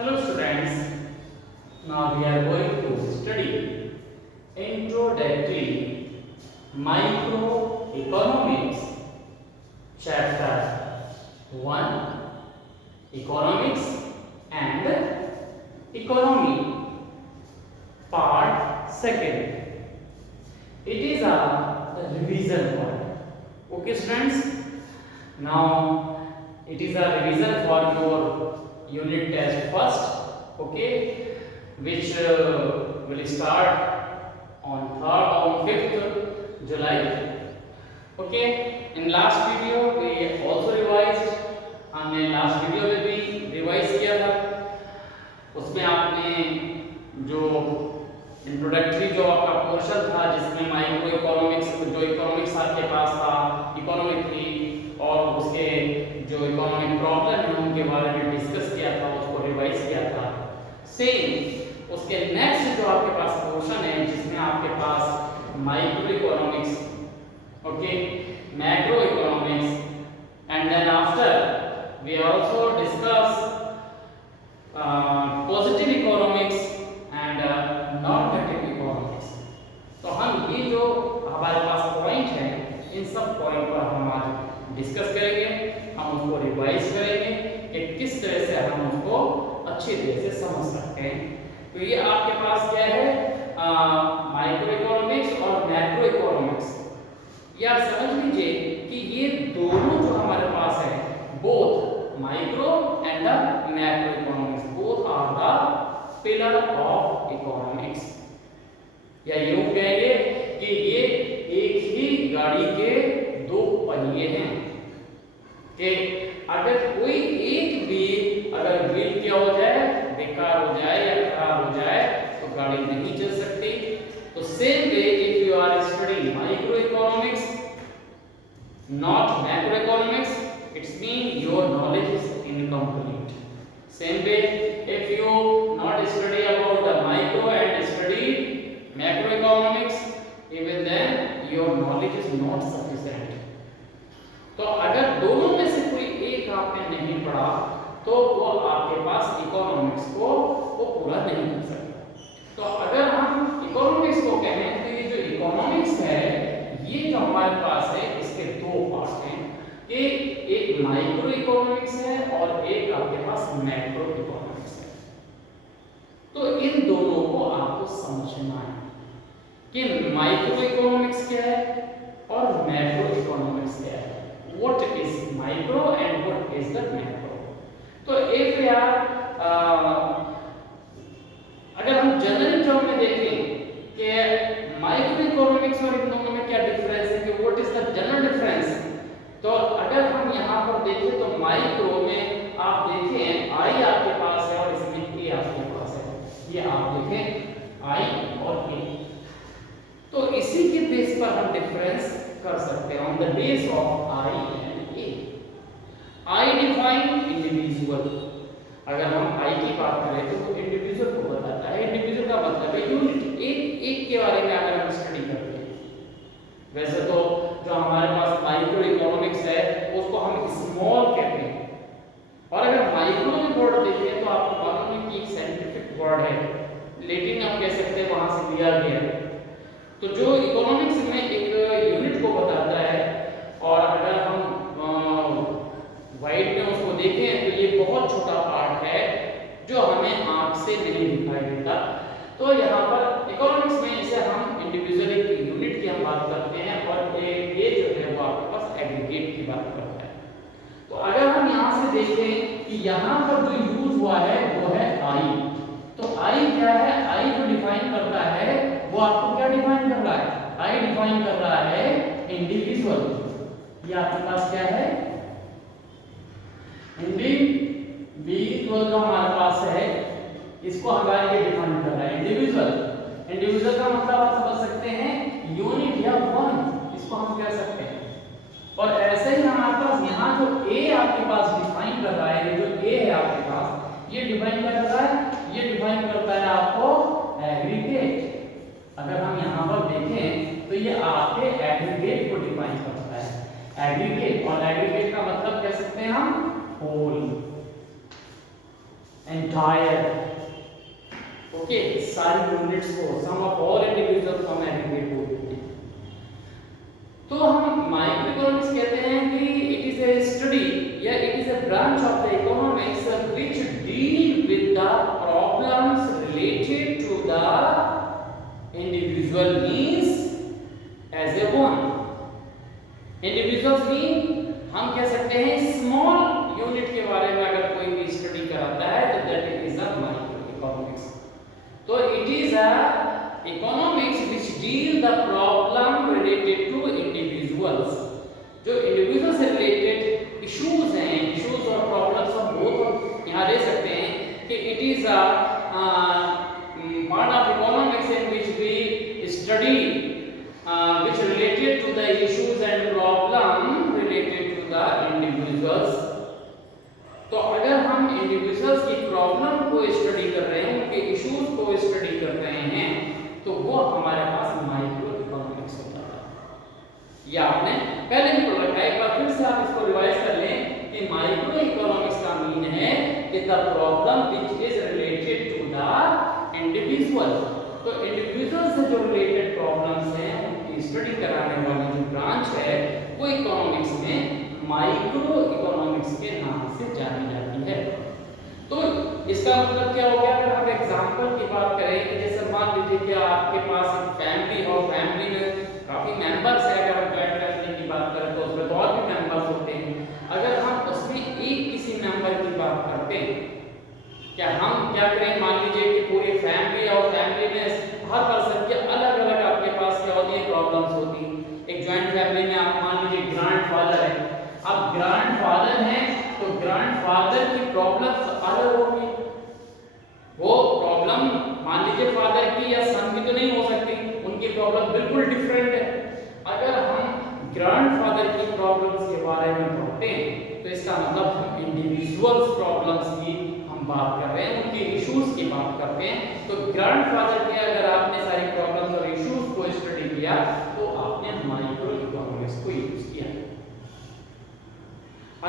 Hello students, now we are going to study Introductory Microeconomics Chapter 1 Economics and Economy Part 2nd. It is a revision part. Okay students, now it is a revision for your unit test first, okay, which will start on 5th July. Okay, in last video we also revised, हमने last video में भी revise किया था। उसमें आपने जो introductory जो आपका पोर्शन था जिसमें माइक्रो इकोनॉमिक्स जो इकोनॉमिक्स आपके पास था, इकोनॉमिक थी और उसके जो इकोनॉमिक प्रॉब्लम है उनके बारे में डिस्कस किया था, उसको रिवाइज किया था। सेम उसके नेक्स्ट जो आपके पास पोर्शन है जिसमें आपके पास micro economics, okay, macro economics and then after we also discuss positive economics and non negative economics. तो हम ये जो हमारे पास पॉइंट है इन सब पॉइंट पर हम आज डिस्कस करेंगे, हम उसको रिवाइज करेंगे कि किस तरह से हम उसको अच्छी तरह से समझ सकते हैं। तो ये आपके पास क्या है, माइक्रो इकोनॉमिक्स और मैक्रो इकोनॉमिक्स। ये आप समझ लीजिए कि ये दोनों जो हमारे पास है, both micro and the macro economics, both are the pillar of economics. या यूं कहेंगे कि ये एक ही गाड़ी के दो पहिए हैं कि अगर कोई एक भी अगर व्हील क्या हो जाए, बेकार हो जाए या खराब हो जाए तो गाड़ी नहीं चल सकती। तो same way if you are studying micro economics not macro economics, it's mean your knowledge is incomplete. Same way if you not study about the micro and study macro economics, even then your knowledge is not sufficient. तो अगर दोनों में से कोई एक आपने नहीं पढ़ा तो वो आपके पास इकोनॉमिक्स को वो पूरा नहीं कर सकता। तो अगर हम इकोनॉमिक्स को कहें तो ये जो इकोनॉमिक्स है ये जो हमारे पास है इसके दो पार्ट हैं कि एक माइक्रो इकोनॉमिक्स है और एक आपके पास मैक्रो इकोनॉमिक्स है। तो इन दोनों को आपको समझना है कि माइक्रो इकोनॉमिक्स क्या है और मैक्रो इकोनॉमिक्स क्या है। What is micro and what is the macro? तो if we are अगर हम जनरल टर्म में देखें कि माइक्रो इकोनॉमिक्स और इन दोनों में क्या डिफरेंस है, कि what is the general difference. तो अगर हम यहाँ पर देखें तो माइक्रो में आप देखें आई आपके पास है और इसमें ए आपके पास है, ये आप देखें आई और ए। तो इसी के बेस पर हम डिफरेंस कर सकते हैं, on the base of I and A. I define individual, अगर हम आई की बात करें तो वो इंडिविजुअल को बताता है। इंडिविजुअल का मतलब है यूनिट, एक के बारे में अगर हम स्टडी करते हैं। वैसे तो जो हमारे पास माइक्रो इकोनॉमिक्स है उसको हम स्मॉल कहते हैं, और अगर माइक्रो में वर्ड देखें तो आपको मालूम है कि एक साइंटिफिक वर्ड है, लेटिन आप कह सकते हैं, वहां से लिया गया है। तो जो इकोनॉमिक्स में एक यूनिट को बताता है, और अगर हम वाइड में उसको देखें तो ये बहुत छोटा पार्ट है जो हमें आंख से नहीं दिखाई देता। तो यहाँ पर इकोनॉमिक्स में इसे हम इंडिविजुअल यूनिट की हम बात करते हैं, और ये जो है वो आपके पास एग्रीगेट की बात करता है। तो अगर हम यहाँ से देखें कि यहाँ पर जो यूज हुआ है वो है आई। तो आई क्या है, आई जो डिफाइन करता है वो आपको क्या डिफाइन कर रहा है, आई डिफाइन कर रहा है इंडिविजुअल। ये आपके पास क्या है, इंडिविजुअल जो हमारे पास है इसको हमारे लिए डिफाइन कर रहा है इंडिविजुअल। इंडिविजुअल का मतलब आप समझ सकते हैं यूनिट या वन, इसको हम कह सकते हैं। और ऐसे ही हमारे पास यहाँ जो ए आपके पास डिफाइन कर रहा है, ये जो ए है आपके पास ये डिफाइन कर रहा है, ये डिफाइन करता है आपको एग्रीगेट। अगर हम यहाँ पर देखें तो ये आपके एग्रीगेट को डिफाइन करता है, एग्रीगेट। और एग्रीगेट का मतलब कह सकते हैं हम होल। एंड एंटायर, ओके, सारी यूनिट्स को, सम ऑफ ऑल इंडिविजुअल्स को हम एग्रीगेट बोलते हैं। तो हम माइक्रो इकोनॉमिक्स कहते हैं कि इट इज ए स्टडी या it is a branch of the economics which deal with the problems related to the individual needs as a one. Individuals mean हम कह सकते हैं स्मॉल यूनिट के बारे में अगर कोई भी स्टडी कराता है तो that is a micro economics. तो it is a economics which deal the problem related to individuals, जो इंडिविजुअल से रिलेटेड इश्यूज हैं, इश्यूज और प्रॉब्लम्स हम बहुत यहाँ दे सकते हैं कि it is a part of economics in which we study which related to the issues and problem related to the individuals। तो अगर हम इंडिविजुअल्स की प्रॉब्लम को स्टडी कर रहे हैं, उनके इश्यूज को स्टडी कर रहे हैं, तो वो हमारे पास माइक्रो इकोनॉमिक्स होता है। ये आपने पहले भी पढ़ा है, एक बार फिर से आप इसको रिवाइज कर लें कि माइक्रो इकोनॉमिक्स का मीन है कि the problem which is related to the individual. तो इंडिविजुअल से जो रिलेटेड प्रॉब्लम्स हैं उनकी स्टडी कराने वाली जो ब्रांच है वो इकोनॉमिक्स में माइक्रो इकोनॉमिक्स के नाम से जानी जाती है। तो इसका मतलब क्या हो गया, अगर हम एग्जांपल की बात करें कि जैसे मान लीजिए कि आपके पास एक फैमिली हो, फैमिली में काफी मेंबर्स है, अगर हम जॉइंट फैमिली की बात करें तो उसमें तो और भी मेंबर्स होते हैं। अगर हम उसमें एक किसी मेंबर की बात करते हैं, क्या हम क्या करें, मान लीजिए कि पूरी फैमिली और फैमिली में हर पर्सन के अलग अलग आपके पास क्या होती है, प्रॉब्लम्स होती हैं। एक जॉइंट फैमिली में आप मान लीजिए ग्रैंडफादर है, अब ग्रैंडफादर है तो ग्रैंडफादर की प्रॉब्लम्स अलग होंगी। वो प्रॉब्लम मान लीजिए फादर की या सन की तो नहीं हो सकती, उनकी प्रॉब्लम बिल्कुल डिफरेंट है। अगर हम ग्रैंडफादर की प्रॉब्लम्स के बारे में पढ़ते हैं तो इसका मतलब हम इंडिविजुअल्स प्रॉब्लम्स की बात कर रहे हैं, उनके इश्यूज की बात करते हैं। तो ग्रैंडफादर के अगर आपने सारी प्रॉब्लम्स और इश्यूज को स्टडी किया तो आपने माइक्रो इकोनॉमिक्स को यूज किया।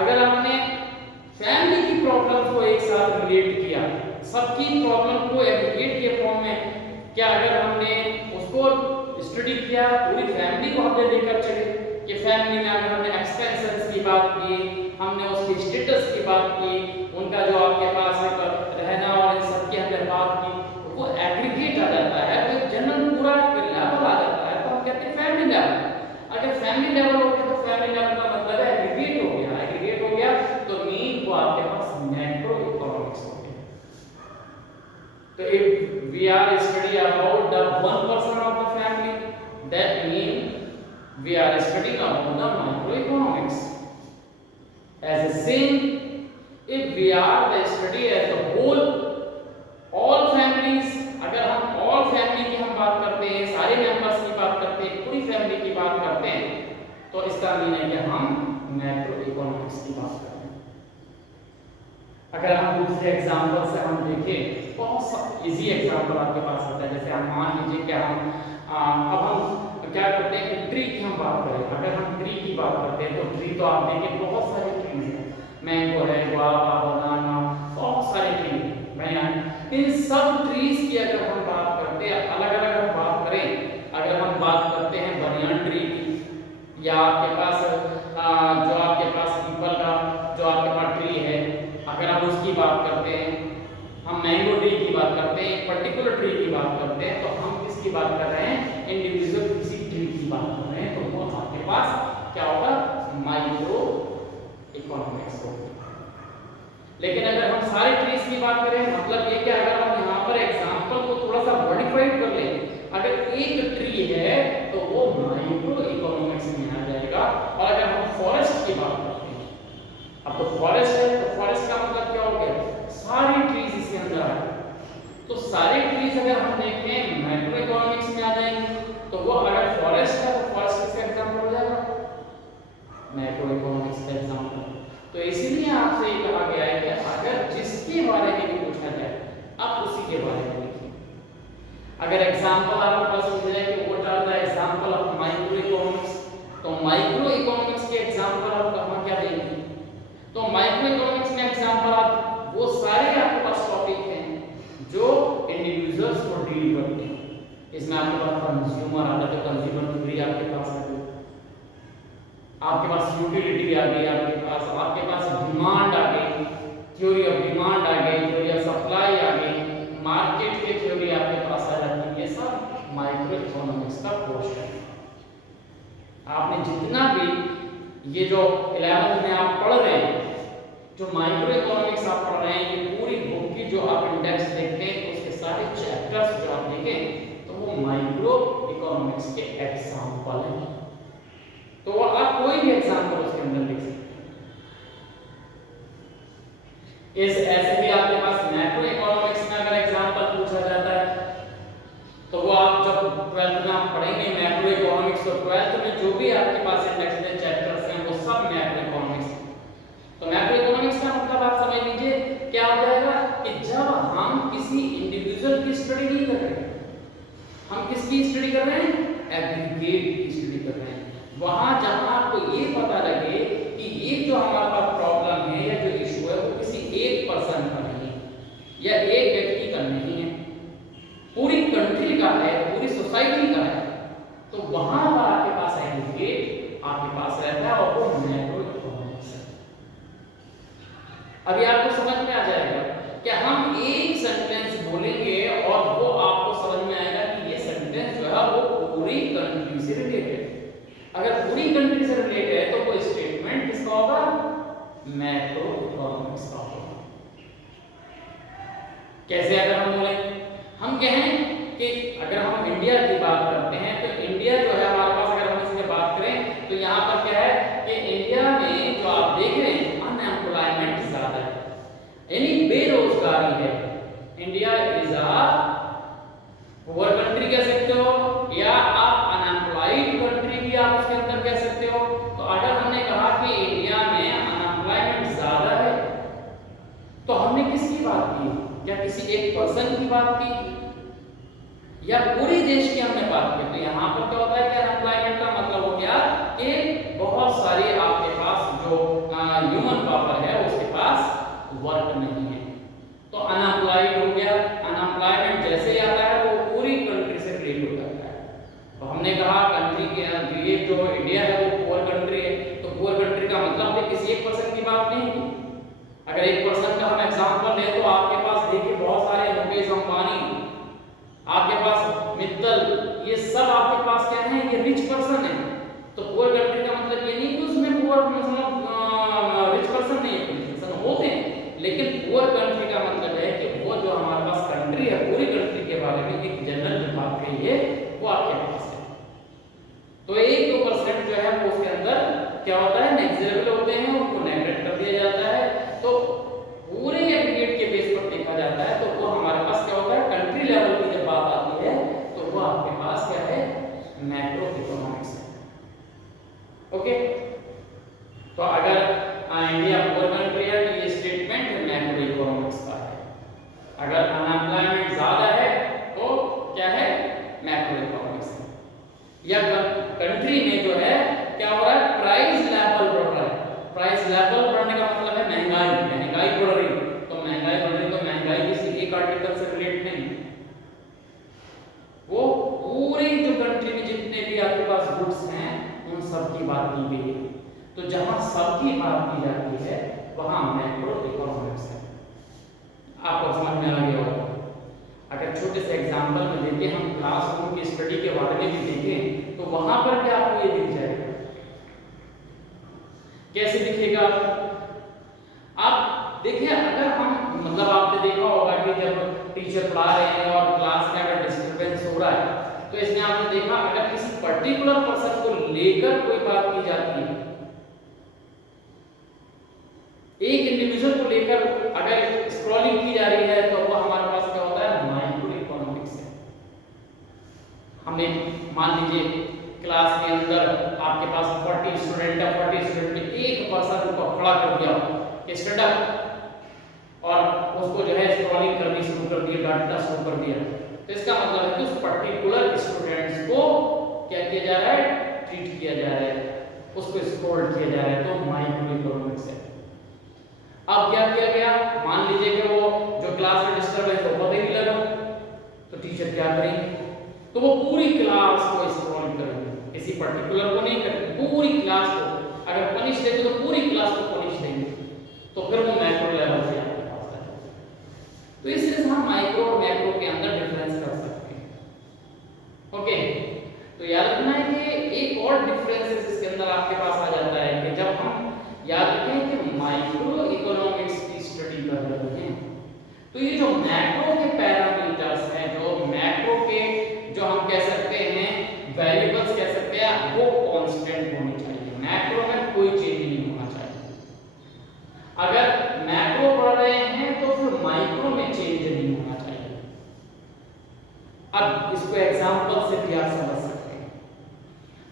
अगर आपने फैमिली की प्रॉब्लम्स को एक साथ रिलेट किया, सबकी प्रॉब्लम को एग्रीगेट के फॉर्म में, क्या अगर हमने उसको स्टडी किया, पूरी फैमिली को हमने लेकर चले कि फैमिली में अगर हमने एक्सपेंसेस की बात की, हमने उसकी स्टेटस की बात की, उनका जो आपके पास है रहना और इन सब की हमने बात की, तो वो एग्रीगेट आ जाता है, वो जनरल पूरा लेवल आ जाता है, तो हम कहते हैं फैमिली लेवल। अगर फैमिली लेवल हो गया तो फैमिली लेवल का मतलब है एग्रीगेट हो गया, एग्रीगेट हो गया तो मीन वो आपके पास मैक्रो इकोनॉमिक्स हो गया। तो if we are study about the one person of the family, that mean we are studying about the microeconomics. As a same, if we are the study as a whole, all families, अगर हम all family की हम बात करते हैं, सारे members की बात करते हैं, पूरी family की बात करते हैं, तो इसका मीन है कि हम macroeconomics की बात करते हैं। अगर हम दूसरे एग्जाम्पल से हम देखें, बहुत इजी एग्जाम्पल आपके पास होता है। जैसे हम मान लीजिए कि अब हम क्या करते हैं कि ट्री की हम बात करें, अगर हम ट्री की बात करते हैं तो ट्री तो आप देखें बहुत सारे ट्रीज हैं, मैंगो है, गुआवा, बनाना, बहुत सारे ट्री हैं। इन सब ट्रीज की अगर हम बात करते हैं, अलग अलग हम बात करें, अगर हम बात करते हैं बनियान ट्री की, या आपके पास जो आपके पास पीपल का जो आपके पास ट्री है, अगर हम उसकी बात करते हैं, हम मैंगो ट्री की बात करते हैं, पर्टिकुलर ट्री की बात करते हैं, तो हम किसकी बात कर रहे हैं, इंडिविजुअल किसी ट्री की बात कर रहे हैं, तो वो आपके पास क्या होगा, माइक्रो इकोनॉमिक्स होगा। लेकिन अगर हम सारे ट्रीज की बात करें, मतलब ये कि अगर हम यहाँ पर एग्जांपल को थोड़ा सा मॉडिफाइड कर लें, अगर एक ट्री है तो वो माइक्रो इकोनॉमिक्स में आ जाएगा। और अगर हम फॉरेस्ट की बात करते हैं, अब तो फॉरेस्ट है तो फॉरेस्ट का मतलब क्या हो गया, सारी ट्रीज इसके अंदर है, तो सारे ट्रीज अगर हम देखें माइक्रो इकोनॉमिक्स में आ जाएंगे। तो वो अगर फॉरेस्ट है तो फॉरेस्ट किसका एग्जांपल हो जाएगा, मैक्रो इकोनॉमिक्स का एग्जांपल। तो इसीलिए आपसे ये कहा गया है कि अगर जिसके बारे में भी पूछा जाए आप उसी के बारे में लिखिए। अगर एग्जांपल आपके पास पूछा जाए कि what are the example of micro economics, तो माइक्रो इकोनॉमिक्स के एग्जांपल आप कहां क्या देंगे, तो माइक्रो इकोनॉमिक्स में एग्जांपल आप वो सारे आपके पास टॉपिक डील करते हैं। इसमें आपके पास कंज्यूमर आ जाता है, कंज्यूमर थ्योरी आपके पास आ गई, आपके पास यूटिलिटी आ गई, आपके पास डिमांड आ गई, थ्योरी ऑफ डिमांड आ गई, थ्योरी ऑफ सप्लाई आ गई, मार्केट की थ्योरी आपके पास आ जाती है। ये सब माइक्रो इकोनॉमिक्स का पोर्शन है। आपने जितना भी ये जो 11th में आप पढ़ रहे हैं, जो माइक्रो इकोनॉमिक्स आप पढ़ रहे हैं, ये पूरी बुक की जो आप इंडेक्स देखते हैं तो उसके सारे चैप्टर्स जो आप देखें तो वो माइक्रो इकोनॉमिक्स के एग्जांपल हैं। तो वो आप कोई भी एग्जांपल उसके अंदर लिख सकते हैं। इस ऐसे ही आपके पास मैक्रो इकोनॉमिक्स में अगर एग्जांपल पूछा जाता है तो वो आप जब 12th में आप पढ़ेंगे मैक्रो इकोनॉमिक्स, तो 12th में जो भी आपके पास इंडेक्स में चैप्टर्स हैं वो सब मैक्रो इकोनॉमिक्स। तो मैक्रो इकोनॉमिक्स का मतलब आप समझ लीजिए क्या हो जाएगा कि जब हम किसी इंडिविजुअल की स्टडी नहीं कर रहे, हम किसकी स्टडी कर रहे हैं, एग्रीगेट की स्टडी कर रहे हैं। वहां जहां आपको ये पता लगे कि ये जो हमारे पास प्रॉब्लम है या जो इशू है वो किसी एक पर्सन का नहीं है या एक व्यक्ति का नहीं है, पूरी कंट्री का है, पूरी सोसाइटी का है, तो वहां पर आपके पास एग्रीगेट आपके पास रहता है और वो मैक्रो इकोनॉमिक्स है। अभी आपको समझ में आ जाएगा कि हम एक सेंटेंस बोलेंगे और वो आपको समझ में आएगा कि ये सेंटेंस जो है वो पूरी कंट्री से रिलेटेड है। अगर पूरी कंट्री से रिलेटेड है तो वो स्टेटमेंट किसका होगा, मैक्रो इकोनॉमिक्स का होगा। कैसे अगर हम बोले, हम कहें कि अगर हम इंडिया की बात करते हैं तो इंडिया जो है हमारे पास, अगर हम इसमें बात करें तो यहाँ पर क्या है कि इंडिया में जो आप देख रहे हैं अनएम्प्लॉयमेंट ज्यादा है, यानी बेरोजगारी है। India is a poor country कह सकते हो या आप अनएम्प्लॉयड कंट्री भी आप उसके अंदर कह सकते हो। तो अगर हमने कहा कि इंडिया में अनएम्प्लॉयमेंट ज्यादा है तो हमने किसकी बात की, क्या किसी एक पर्सन की बात की या पूरे देश की हमने बात की। तो यहाँ पर क्या होता है कि अनएम्प्लॉयमेंट का मतलब हो गया कि बहुत सारे आपके पास जो ह्यूमन पावर है उसके पास वर्क नहीं है, तो अनएम्प्लॉयड हो गया। अनएम्प्लॉयमेंट जैसे ही आता है वो पूरी कंट्री से रिलेट हो जाता है। तो हमने कहा कंट्री के ये जो इंडिया है वो पुअर कंट्री है, तो पुअर कंट्री का मतलब हमने किसी एक पर्सन की बात नहीं की। अगर एक पर्सन का हम एग्जांपल लें तो आपके पास देखिए बहुत सारे मुकेश अंबानी, आपके पास मित्तल, ये सब आपके पास क्या है, ये रिच पर्सन है। तो पुअर कंट्री का मतलब ये नहीं कि उसमें पुअर मतलब रिच पर्सन नहीं है, पर्सन होते हैं, लेकिन पुअर कंट्री का मतलब है कि वो जो हमारे पास कंट्री है पूरी कंट्री के बारे में एक जनरल जो बात कही है वो आपके पास है। तो 1-2% जो है वो उसके अंदर क्या होता है, नेग्लिजिबल होते हैं, उनको नेग्लेक्ट कर दिया जाता है। तो पूरे एग्रीगेट के बेस पर देखा जाता है तो वो हमारे पास क्या होता है, कंट्री लेवल की जब बात आती है तो वो आपके पास क्या है, मैक्रो इकोनॉमिक्स है। ओके, तो अगर इंडिया पुअर कंट्री है तो ये स्टेटमेंट मैक्रो इकोनॉमिक्स का है। अगर अनएम्प्लॉयमेंट ज्यादा है तो क्या है, मैक्रो इकोनॉमिक्स है। या कंट्री में जो है क्या हो रहा है, प्राइस लेवल बढ़ रहा है। प्राइस लेवल बढ़ने का मतलब है महंगाई बढ़ रही, तो महंगाई बढ़ रही तो महंगाई किसी एक आर्टिकल से रिलेट नहीं, वो पूरी जो कंट्री में जितने भी आपके पास गुड्स हैं उन सब की बात की गई है। तो जहां सबकी बात की जाती है वहां मैक्रो इकोनॉमिक्स है। आपको समझ में आ गया होगा। अगर छोटे से एग्जांपल में देखें, हम क्लासरूम की स्टडी के बारे में भी देखें तो वहां पर क्या आपको ये दिख जाएगा, कैसे दिखेगा आप देखिए। अगर हम मतलब आपने देखा होगा कि जब टीचर पढ़ा रहे हैं और क्लास में अगर डिस्टरबेंस हो रहा है तो इसमें आपने देखा अगर किसी पर्टिकुलर पर्सन को लेकर कोई बात की जाती है, एक इंडिविजुअल को लेकर अगर स्क्रॉलिंग की जा रही है तो वो हमारे पास क्या होता है, माइक्रो इकोनॉमिक्स है। हमने मान लीजिए क्लास के अंदर आपके पास 40 स्टूडेंट है, 40 स्टूडेंट में एक पर्सन को खड़ा कर दिया कि स्टैंड अप और उसको जो है स्क्रॉलिंग करनी शुरू कर दी, डांटना शुरू कर दिया। तो इसका मतलब है कि उस पर्टिकुलर स्टूडेंट्स को क्या किया जा रहा है, ट्रीट किया जा रहा है, उसको स्क्रॉल किया जा रहा है, तो माइक्रो इकोनॉमिक्स है। अब क्या किया गया, मान लीजिए कि वो जो क्लास में डिस्टरबेंस हो पता ही नहीं लगा तो टीचर टीचर क्या करेंगे, तो वो पूरी क्लास को स्क्रॉल करेंगे, किसी पर्टिकुलर को नहीं करेंगे, पूरी क्लास को। अगर पनिश देते तो पूरी क्लास को पनिश देंगे, तो फिर वो मैक्रो लेवल से आपके पास आ जाएगा। तो इस तरह से हम माइक्रो और मैक्रो के अंदर डिफरेंस कर सकते हैं। ओके, तो याद रखना है कि एक और डिफरेंस इसके अंदर आपके पास आ जाता है कि जब हम याद रखें कि माइक्रो इकोनॉमिक्स की स्टडी कर रहे हैं, तो ये जो मैक्रो के पैरामीटर्स हैं, जो मैक्रो के जो हम कह सकते हैं वेरिएबल्स कह सकते हैं, वो कांस्टेंट होने चाहिए। मैक्रो में कोई चेंज नहीं होना चाहिए। अगर मैक्रो पढ़ रहे हैं तो फिर माइक्रो में चेंज नहीं होना चाहिए। अब इसको एग्जांपल से भी आप समझ सकते हैं।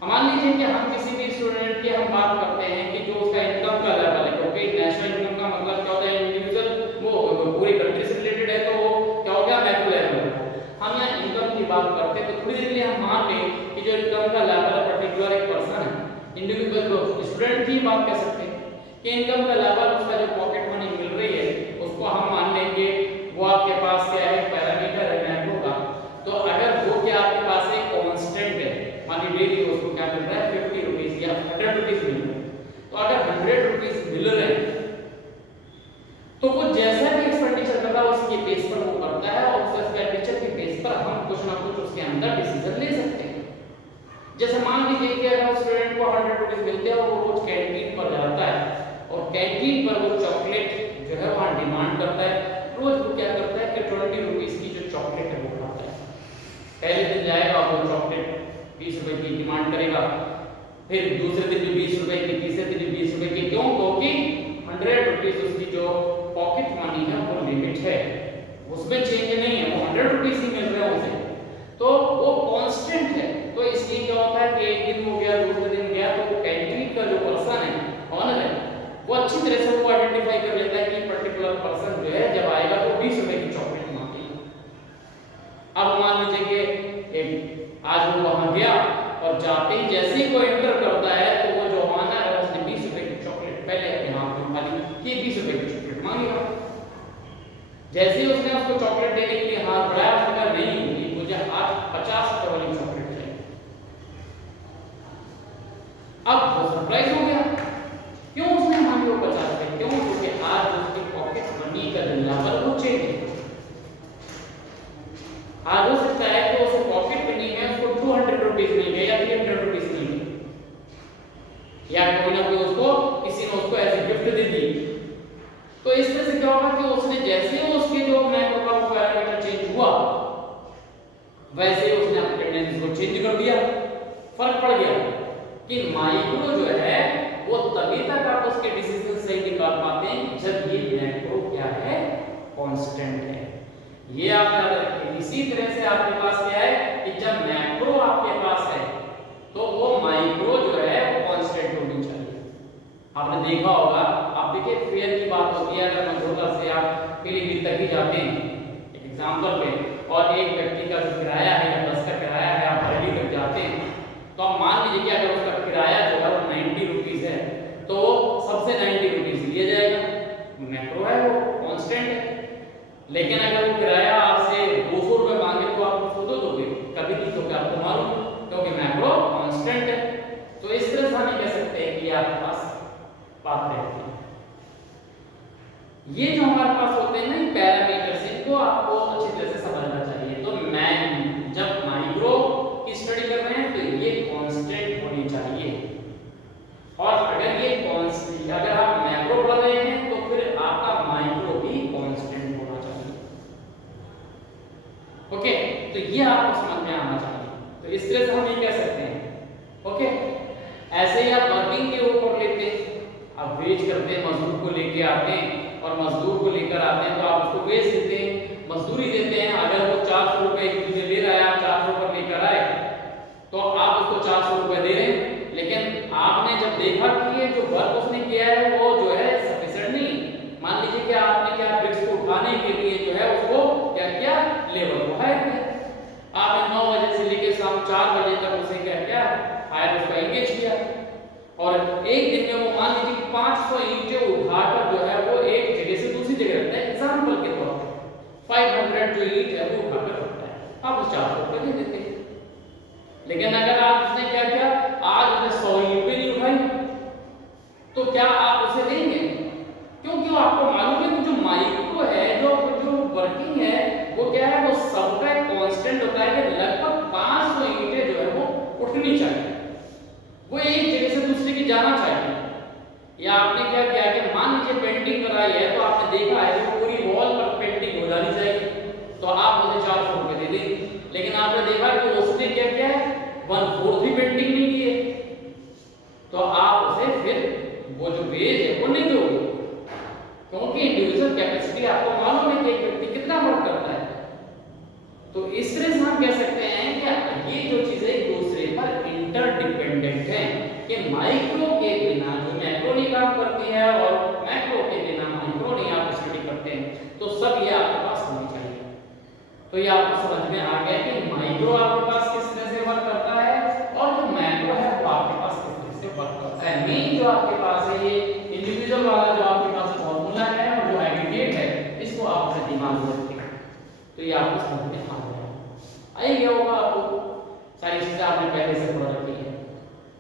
मान लीजिए कि हम किसी भी स्टूडेंट की हम बात करते हैं कि जो उसका इनकम का लेवल है, क्योंकि नेशनल इनकम का मतलब क्या होता है, इंडिविजुअल वो पूरी कंट्री से रिलेटेड है, तो वो क्या हो गया, मैक्रो लेवल है। हम यहाँ इनकम की बात करते हैं तो थोड़ी देर के लिए हम मान लें कि जो इनकम का लेवल है पर्टिकुलर एक पर्सन है, इंडिविजुअल स्टूडेंट की बात कर सकते हैं कि इनकम का लेवल, उसका जो पॉकेट मनी मिल रही है, उसको हम मान लेंगे वो आपके पास क्या है, पैरामीटर है मैक्रो का। तो अगर वो क्या आपके पास एक कांस्टेंट है, मान लीजिए डेली उसको क्या मिल रहा है, 50 रुपीस या 100 रुपीस मिल रहा है, तो अगर 100 रुपीस मिल रहे हैं तो वो जैसा भी एक्सपेंडिचर कर रहा है उसके बेस पर वो करता है, और उस एक्सपेंडिचर के बेस पर हम कुछ ना कुछ उसके अंदर डिसीजन ले सकते हैं। जैसे मान लीजिए कि अगर स्टूडेंट को 100 रुपीस मिलते हैं और वो रोज कैंटीन पर जाता है, और कैंटीन पर वो चॉकलेट जो है वहाँ डिमांड करता है, रोज वो क्या करता है कि 20 रुपीस की जो चॉकलेट है वो खाता है। पहले दिन जाएगा और वो चॉकलेट 20 रुपए की डिमांड करेगा, फिर दूसरे दिन भी 20 रुपए की, तीसरे दिन भी 20 रुपए की। क्यों? क्योंकि 100 रुपीस उसकी जो पॉकेट मनी है वो लिमिट है, उसमें चेंज नहीं है, वो 100 रुपीस ही मिल रहे हैं उसे, तो वो कांस्टेंट है। तो इसलिए क्या होता है कि एक दिन हो गया, दूसरे दिन गया, तो कैंटीन का जो पर्सन है, ऑनर है, वो अच्छी तरह से वो आइडेंटिफाई कर लेता है कि पर्टिकुलर पर्सन जो है जब आएगा तो 20 रुपए की चॉकलेट मांगेगा। अब मान लीजिए कि एक आज वो वहां गया और जाते ही जैसे ही कोई एंटर करता है तो वो जो ऑनर है उसने 20 रुपए की चॉकलेट पहले अपने हाथ में उठा ली कि 20 रुपए की चॉकलेट मांगेगा। जैसे ही उसने उसको चॉकलेट देने के लिए हाथ बढ़ाया, उसने कहा नहीं, मुझे आज 50 रुपए वाली चॉकलेट चाहिए। अब वो सरप्राइज हो गया, क्यों उसने मांगी वो 50 रुपए? क्यों? क्योंकि आज उसकी पॉकेट मनी का लेवल वो चेंज है। आज हो सकता है कि उस पॉकेट मनी में उसको 200 रुपीस मिल गए या 300 रुपीस मिल गए, या कोई ना कोई उसको किसी ने उसको ऐसे गिफ्ट दे दी। तो इस तरह से क्या होगा कि उसने जैसे ही उसके जो मैक्रो का पैरामीटर चेंज हुआ, वैसे ही उसने अपने टेंडेंसी को चेंज कर दिया। फर्क पड़ गया कि माइक्रो जो है वो तभी तक आप उसके डिसीजन सही निकाल पाते हैं जब ये मैक्रो क्या है, कांस्टेंट है। ये आप याद रखें। इसी तरह से आपके पास क्या है कि जब मैक्रो आपके पास है तो वो माइक्रो जो है वो कांस्टेंट होनी चाहिए। आपने देखा होगा, आप देखिए फेयर की बात होती है, अगर मझौला से आप पीलीभीत तक ही जाते हैं एक एग्जांपल पे, और एक व्यक्ति का जो किराया है या बस का किराया है आप बरेली तक जाते हैं, तो आप मान लीजिए कि अगर उसका किराया जो है वो 90 रुपीस है तो सबसे 90 रुपीस लिया जाएगा, मैक्रो है वो कांस्टेंट है। लेकिन अगर वो किराया आपसे 200 रुपए मांगे तो आप उसको दो दोगे? कभी नहीं दोगे, आपको मालूम, क्योंकि मैक्रो कांस्टेंट है। तो इस तरह से हम कह सकते हैं कि आपके पास बात रहती है। ये जो हमारे पास होते हैं ना पैरामीटर्स, इनको आपको अच्छी तरह से समझना चाहिए। तो मैं जब माइक्रो की स्टडी कर रहे हैं तो ये कांस्टेंट होनी चाहिए, और अगर ये कांस्टेंट, अगर आप मैक्रो पढ़ रहे हैं तो फिर आपका माइक्रो भी कांस्टेंट होना चाहिए। ओके, तो ये आपको समझ में आना चाहिए। तो इस तरह से हम ये कह सकते हैं। ओके, ऐसे ही आप वर्किंग के ऊपर लेते हैं, आप वेज करते हैं, मजदूर को लेके आते हैं और मजदूर को लेकर आते हैं तो आप उसको वेज देते हैं, मजदूरी देते हैं। अगर वो 400 रुपए मुझे ले रहा है, आप 400 रुपए लेकर आए तो आप उसको 400 रुपए दे रहे हैं, लेकिन आपने जब देखा कि ये जो वर्क उसने किया है वो जो है सफिशिएंट नहीं, मान लीजिए कि आपने क्या ब्रिक्स को उठाने के लिए जो है उसको क्या किया, लेबर को हायर किया। आपने 9 बजे से लेकर शाम 4 बजे तक उसे क्या किया, हायर उसका एंगेज किया, और एक दिन में वो मान लीजिए कि 500 ईंटें उठाकर जो है वो एक जगह से दूसरी जगह रखता है। एग्जांपल के तौर पर 500 जो ईंट है वो उठाकर रखता है। आप उसे 400 रुपये दे देते। लेकिन अगर आप उसने क्या किया, आज उसने 100 रुपये नहीं उठाई, तो क्या आप उसे देंगे? क्योंकि आपको मालूम है कि जो माइक्रो है, जो जो वर्किंग है, वो क्या है, वो सबका एक कांस्टेंट होता है कि लगभग 500 ईंटें जो है वो उठनी चाहिए, वो एक जगह से दूसरी की जाना चाहिए। या आपने क्या किया कि मान लीजिए पेंटिंग कराई है, तो आपने देखा है वो पूरी वॉल पर पेंटिंग हो जानी चाहिए, तो आप उसे 400 रुपये दे देंगे। लेकिन आपने देखा कि उसने क्या किया है, 1/4 भी पेंटिंग नहीं की है, तो आप उसे फिर वो जो वेज है वो नहीं दोगे, क्योंकि इंडिविजुअल कैपेसिटी आपको मालूम है कि एक व्यक्ति कितना वर्क करता है। तो इस तरह से हम कह सकते हैं कि ये जो चीजें एक दूसरे पर इंटरडिपेंडेंट हैं, कि माइक्रो के बिना जो मैक्रो नहीं काम करती है और मैक्रो के बिना माइक्रो नहीं आप स्टडी करते हैं, तो सब ये आपके पास होनी चाहिए। तो ये आपको समझ में आ गया कि माइक्रो आपके पास किस तरह से वर्क करता है और जो मैक्रो है वो आपके पास किस तरह से वर्क करता है। मेन जो आपके पास है ये इंडिविजुअल वाला जो आपके पास फॉर्मूला है और जो एग्रीगेट है, इसको आप अपने दिमाग में रखें, तो ये आपको समझ में आ गया। आई गया होगा आपको, सारी चीजें आपने पहले से पढ़ रखी है।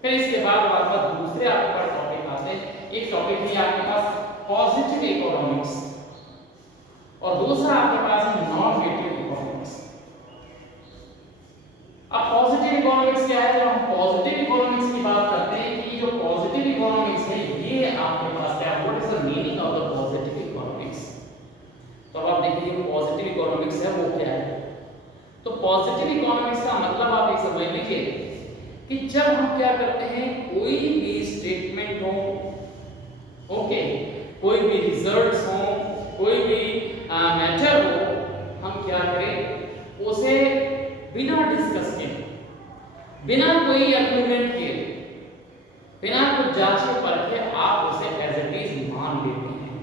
फिर इसके बाद हमारे पास दूसरे आपके पास टॉपिक आते हैं। एक टॉपिक है आपके पास पॉजिटिव इकोनॉमिक्स और दूसरा आपके पास है नॉन-नेगेटिव इकोनॉमिक्स। अब पॉजिटिव इकोनॉमिक्स क्या है? जब हम पॉजिटिव इकोनॉमिक्स की बात करते हैं कि जो पॉजिटिव इकोनॉमिक्स है ये आपके पास क्या है, what is the meaning of the positive economics? तो अब आप देखिए जो पॉजिटिव इकोनॉमिक्स है वो क्या है। तो पॉजिटिव इकोनॉमिक्स का मतलब आप एक समझ लीजिए कि जब हम क्या करते हैं, कोई भी स्टेटमेंट हो, ओके, कोई भी रिजल्ट्स हो, कोई भी मैटर हो, हम क्या करें, उसे बिना डिस्कस किए, बिना कोई आर्गुमेंट किए, बिना कुछ जांचे परखे आप उसे एज इट इज मान लेते हैं,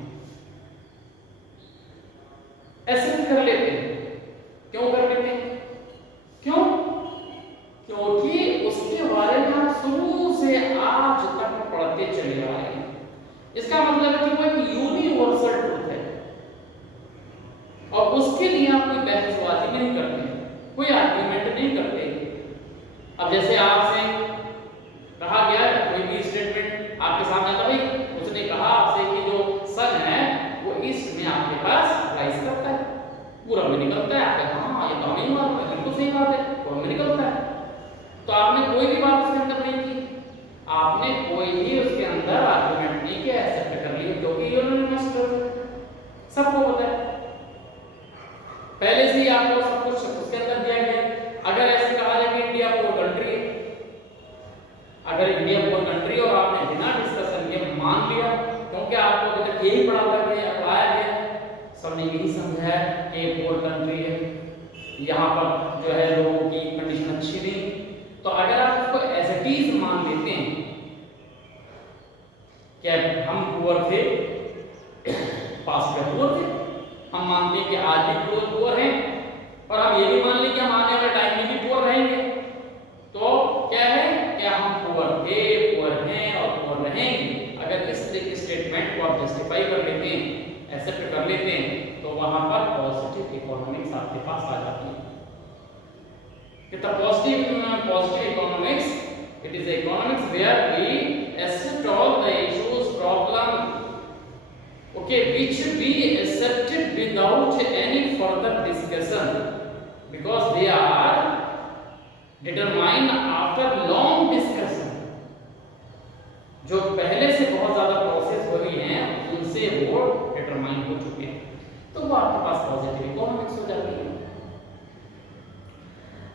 एक्सेप्ट कर लेते हैं। क्यों कर लेते हैं? क्यों? क्योंकि उसके बारे में आप शुरू से आज तक पढ़ते चले आ रहे हैं। इसका मतलब है कि वो एक यूनिवर्सल ट्रुथ है और उसके लिए आप कोई बहसबाजी नहीं करते, कोई आर्गुमेंट नहीं करते। अब जैसे आपसे कहा गया है कोई भी स्टेटमेंट आपके सामने आता, भाई उसने कहा आपसे कि जो सन है वो ईस्ट में आपके पास राइज करता है, पूरब में निकलता है। आपने हाँ ये तो हमें मालूम है, बिल्कुल सही बात है, पूरब में निकलता है। तो आपने कोई भी बात उसके अंदर नहीं की, आपने कोई भी उसके अंदर आर्गुमेंट नहीं किया, एक्सेप्ट कर लिया, क्योंकि यूनिवर्सल ट्रुथ सबको पता है, पहले से ही आपको सब कुछ उसके अंदर दिया गया। अगर ऐसे कहा जाए कि इंडिया पोर कंट्री है, अगर इंडिया पोर कंट्री और आपने बिना डिस्कशन के मान लिया, क्योंकि आपको अभी तक यही पढ़ाया गया, सबने यही समझा है कि पोर कंट्री है, यहाँ पर जो है लोगों की कंडीशन अच्छी नहीं, तो अगर आप उसको एज इट इज मान लेते हैं कि हम पुअर थे, पास्ट में पुअर थे, हम मानते हैं कि आज भी पुअर हैं और हम ये भी मान लें कि हम आने वाले टाइम में भी पुअर रहेंगे, तो क्या है कि हम पुअर थे, पुअर हैं और पुअर रहेंगे। अगर इस तरह के स्टेटमेंट को आप जस्टिफाई कर लेते हैं, एक्सेप्ट कर लेते हैं, तो वहां पर पॉजिटिव इकोनॉमिक्स आपके पास आ जाती है। कि the positive economics, it is economics where we accept all the issues, problem, okay, which we accepted without any further discussion, because they are determined after long discussion. जो पहले से बहुत ज्यादा प्रोसेस हो रही हैं उनसे वो डिटरमाइन हो चुके हैं, तो वो आपके पास पॉजिटिव इकोनॉमिक्स हो जाती है।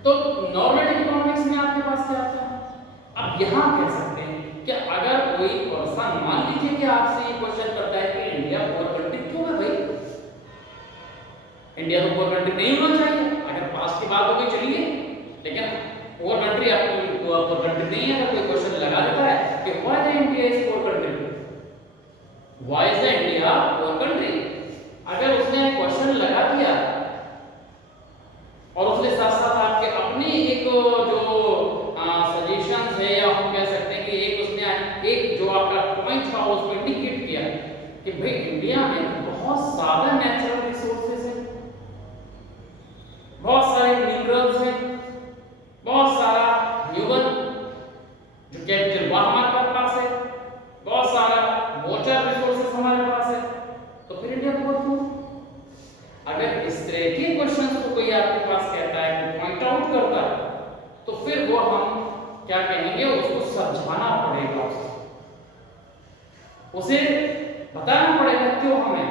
तो नॉर्मेटिव इकोनॉमिक्स में आपके पास क्या आता है? अब यहाँ कह सकते हैं कि अगर कोई पर्सन मान लीजिए कि आपसे ये क्वेश्चन करता है कि इंडिया पोर कंट्री क्यों है भाई, इंडिया तो पोर कंट्री नहीं होना चाहिए। अगर पास्ट की बात हो गई चलिए, लेकिन पोर कंट्री आपको पोर कंट्री नहीं है, अगर कोई क्वेश्चन लगा देता है कि why the India is poor country, why is the India poor country, अगर उसने क्वेश्चन लगा दिया और उसने साथ साथ आपके अपनी एक जो सजेशंस है, या हम कह सकते हैं कि एक उसने एक जो आपका पॉइंट था उसको इंडिकेट किया कि भाई इंडिया में बहुत ज्यादा नेचुरल रिसोर्सेज है, बहुत सारे मिनरल बताना पड़ेगा क्यों हमें।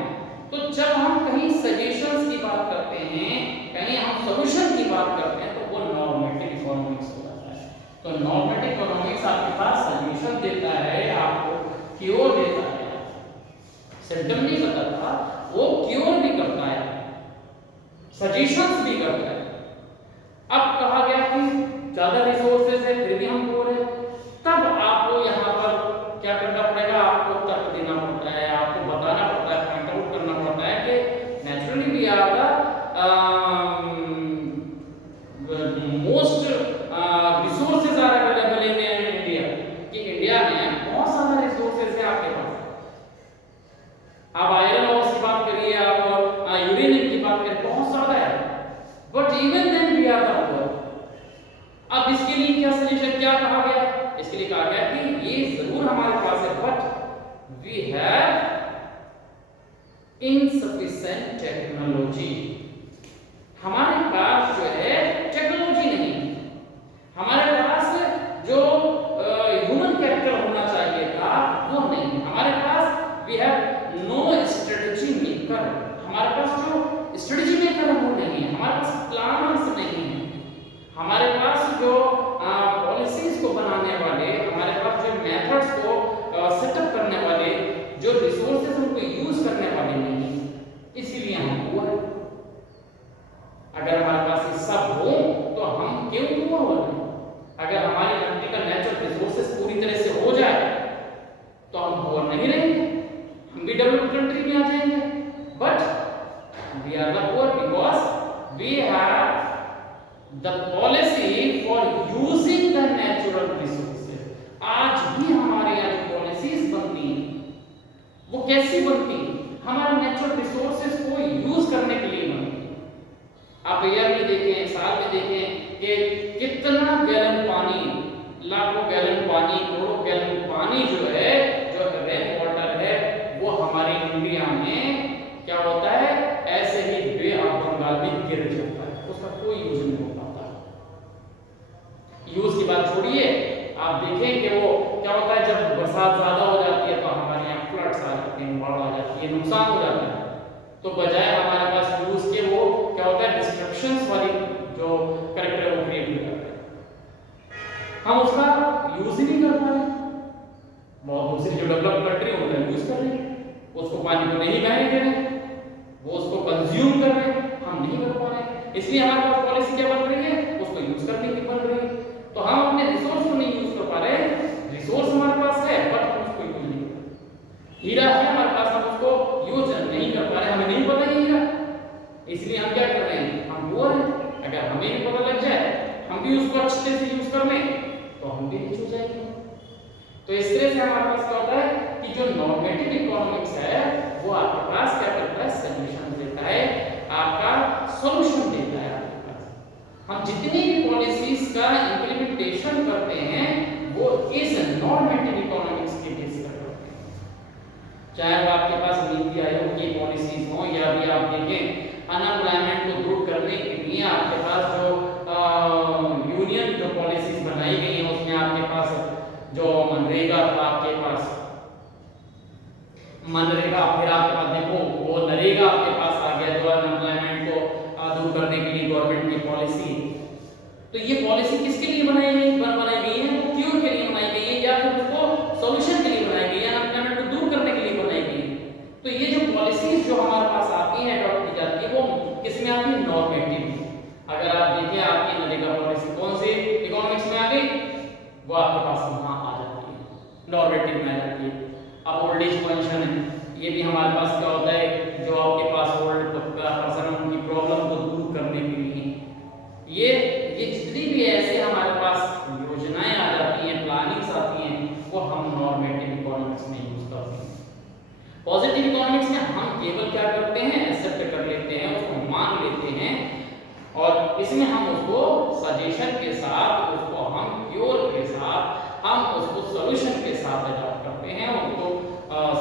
तो जब हम कहीं सजेशंस की बात करते हैं, कहीं हम सॉल्यूशन की बात करते हैं, तो वो नॉर्मेटिव इकोनॉमिक्स हो जाता है। तो नॉर्मेटिव इकोनॉमिक्स आपके पास सॉल्यूशन देता है, आपको क्योर देता है, सिम्टम नहीं बताता, वो क्योर भी करता है, सजेशंस भी करता है। अब कहा गया कि ज्यादा रिसोर्सेज है फिर भी हम बोल रहे हैं, तब आपको यहाँ पर क्या करना पड़ेगा, आपको तर्क देना पड़ता है, आपको बताना पड़ता है, पॉइंट आउट करना पड़ता है कि naturally we are the most resources are available in India, कि इंडिया में बहुत सारा रिसोर्सेज है आपके पास। आप आयरन ओर की बात करिए, आप यूरेनियम की बात करिए, बहुत ज्यादा है, but even then we are the poor. अब इसके लिए क्या सजेशन, क्या कहा गया, इसके लिए कहा गया कि ये जरूर हमारे पास है, but we have insufficient technology. हमारे पास जो है टेक्नोलॉजी नहीं, हमारे पास जो ह्यूमन कैपिटल होना चाहिए था वो नहीं, हमारे पास we have no strategy maker, हमारे पास जो स्ट्रेटजी मेकर वो नहीं है, हमारे पास प्लानर्स नहीं है, हमारे पास जो पॉलिसीज को बनाने वाले, हमारे पास जो मेथड्स को सेटअप करने वाले, जो रिसोर्सेज उनको यूज करने वाले नहीं, इसीलिए हम पुअर हैं। अगर हमारे पास ये सब हो तो हम क्यों पुअर हो रहे हैं? अगर हमारी कंट्री का नेचुरल रिसोर्सेज पूरी तरह से हो जाए तो हम पुअर नहीं रहेंगे, हम भी डेवलप्ड कंट्री में आ जाएंगे, but we are the poor because we have the policy for using the natural resources। आज भी हमारे यहाँ जो पॉलिसीज बनती हैं वो कैसी बनती हैं, हमारे नेचुरल रिसोर्सेज को यूज करने के लिए बनती है। आप ईयर में देखें, साल में देखें कि कितना गैलन पानी, लाखों गैलन पानी, करोड़ों गैलन पानी जो है, जो रेन वाटर है, वो हमारे इंडिया में क्या होता है, ऐसे ही बे ऑफ बंगाल में गिर जाता है, उसका कोई यूज नहीं होता। यूज की बात छोड़िए, आप देखें कि वो क्या होता है, जब बरसात ज्यादा हो जाती है तो हमारे यहाँ फ्लड्स आ जाते हैं, बाढ़ आ जाती है, नुकसान हो जाता है। तो बजाय हमारे पास यूज के वो क्या होता है, डिस्ट्रक्शंस वाली जो कैरेक्टर है वो क्रिएट हो जाता है, हम उसका यूज ही नहीं कर पा रहे। बहुत दूसरी जो डेवलप्ड कंट्री होता है यूज कर रहे हैं, उसको पानी को नहीं बहने दे रहे, वो उसको कंज्यूम कर रहे हैं, हम नहीं कर पा रहे। इसलिए हमारे पास पॉलिसी क्या बन रही है, उसको यूज करने की बन रही है। तो हम अपने रिसोर्स को नहीं यूज कर पा रहे, रिसोर्स हमारे पास है बट हम उसको यूज नहीं कर पा रहे। हीरा है हमारे पास, हम उसको यूज नहीं कर पा रहे, हमें नहीं पता ये हीरा, इसलिए हम क्या कर रहे हैं, हम पुअर हैं। अगर हमें भी पता लग जाए, हम भी उसको अच्छे से यूज कर लें, तो हम भी रिच हो जाएंगे। तो इस तरह से हमारे पास क्या होता है कि जो नॉर्मेटिव इकोनॉमिक्स है वो आपके पास क्या करता है, सॉल्यूशन देता है, आपका सॉल्यूशन देता है। हम जितनी भी पॉलिसीज का इंप्लीमेंटेशन करते हैं वो इस नॉर्मेटिव इकोनॉमिक्स के बेस पर करते हैं। चाहे वो आपके पास नीति आयोग की पॉलिसीज हो, या भी आप देखें अनएम्प्लॉयमेंट को दूर करने के लिए आपके पास जो यूनियन जो पॉलिसीज बनाई गई हैं, उसमें आपके पास जो मनरेगा था, आपके पास मनरेगा, फिर आपके पास देखो वो नरेगा आपके पास आ गया, जो अनएम्प्लॉयमेंट को दूर करने के लिए गवर्नमेंट की पॉलिसी। तो ये पॉलिसी किसके लिए बनाई गई है, वो क्योर के लिए बनाई गई है, या फिर उसको सॉल्यूशन के लिए बनाई गई है, अनएम्प्लॉयमेंट को दूर करने के लिए बनाई गई है। तो ये जो पॉलिसीज जो हमारे पास आती है, अडॉप्ट की जाती है, वो किसमें आती है, नॉर्मेटिव। अगर आप देखिए आपकी नरेगा पॉलिसी कौन सी इकोनॉमिक्स में आ गई, वो आपके पास वहां आ जाती है, नॉर्मेटिव में आ जाती है। अब ओल्ड एज पेंशन है, ये भी हमारे पास क्या होता है, जो आपके पास ओल्ड पर्सन उनकी प्रॉब्लम को दूर करने के लिए ये जितनी भी ऐसे हमारे पास योजनाएं आ जाती हैं, प्लानिंग्स आती हैं, वो हम नॉर्मेटिव इकोनॉमिक्स में यूज करते हैं। पॉजिटिव इकोनॉमिक्स में हम केवल क्या करते हैं, एक्सेप्ट कर लेते हैं, उसको मान लेते हैं, और इसमें हम उसको सजेशन के साथ, उसको हम क्योर के साथ, हम उसको सॉल्यूशन के साथ अडॉप्ट करते हैं, उसको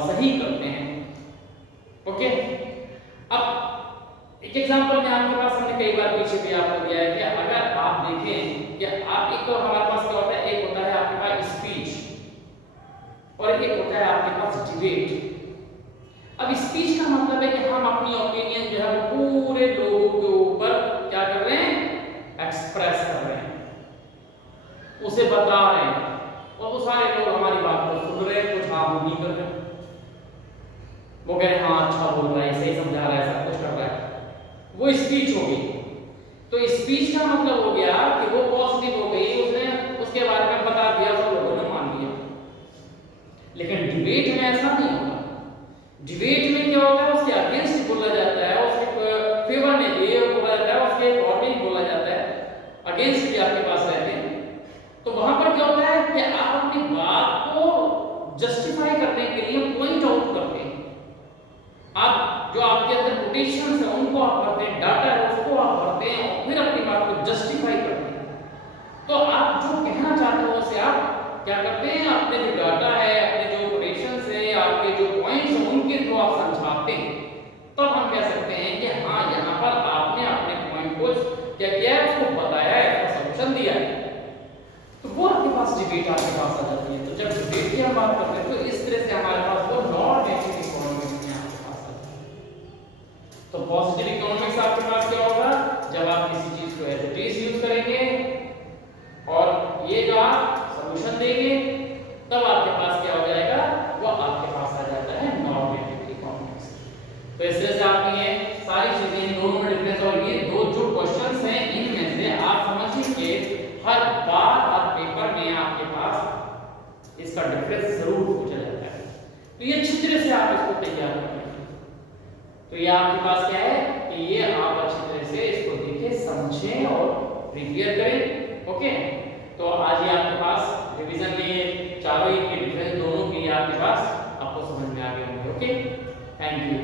सही करते हैं। ओके, अब एक एग्जांपल में आपके पास हमने कई बार पीछे भी आपको दिया है कि अगर आप देखें कि आप एक तो हमारे पास क्या होता है, एक होता है आपके पास स्पीच और एक होता है आपके पास डिबेट। अब स्पीच का मतलब है कि हम अपनी ओपिनियन जो है वो पूरे लोगों के ऊपर क्या कर रहे हैं, एक्सप्रेस कर रहे हैं, उसे बता रहे हैं, और वो सारे लोग हमारी बात को सुन रहे हैं, कुछ हाँ नहीं कर रहे, वो कह रहे हैं हाँ अच्छा बोल रहा है, सही समझा रहा है, सब कुछ कर रहा है, वो स्पीच हो गई। तो स्पीच का मतलब हो गया कि वो पॉजिटिव हो गई, उसने उसके बारे में बता दिया, सब लोगों ने मान लिया। लेकिन डिबेट में ऐसा नहीं होता। डिबेट में क्या होता है, उसके अगेंस्ट बोला जाता है, उसके फेवर में भी बोला जाता है, उसके अकॉर्डिंग बोला जाता है, अगेंस्ट भी आपके पास रहते हैं। तो वहां पर क्या होता है कि आप अपनी बात को जस्टिफाई करने के लिए पॉइंट आउट करते हैं, आप जो आपके अंदर कोटेशंस है उनको आप भरते हैं, डाटा है उसको आप भरते हैं, और फिर अपनी बात को जस्टिफाई करते हैं। तो आप जो कहना चाहते हो उसे आप क्या करते हैं, अपने जो डाटा है, अपने जो कोटेशंस है, आपके जो पॉइंट्स हैं उनके थ्रू आप समझाते हैं। तब हम कह सकते हैं कि हाँ यहाँ पर आपने अपने पॉइंट को क्या किया है, उसको बताया है, उसका सॉल्यूशन दिया है। तो वो आपके पास डिबेट आपके पास आ जाती है। तो जब डिबेट की हम बात करते हैं तो इस तरह से हमारे पास वो नॉन नेगेटिव इकोनॉमिक्स में आपके पास आती है। तो पॉजिटिव इकोनॉमिक्स आपके पास क्या होगा, जब आप किसी चीज को एज इट इज यूज करेंगे और ये जो आप सॉल्यूशन देंगे, तब आपके पास क्या हो जाएगा, वो आपके पास आ जाता है नॉन नेगेटिव इकोनॉमिक्स। तो इस तरह से आपने ये सारी चीजें इन दोनों में डिफरेंस, और ये दो जो क्वेश्चंस हैं इनमें से आप समझिए हर बार हर पेपर में आपके पास इसका डिफरेंस जरूर पूछा जाता है। तो ये अच्छी तरह से आप इसको तैयार करेंगे। तो ये आपके पास क्या है कि ये आप अच्छी तरह से इसको देखें, समझें और प्रिपेयर करें। ओके, तो आज ये आपके पास रिवीजन में चारों के डिफरेंस दोनों की आपके पास आपको समझ में आ गए होंगे। Okay, thank you.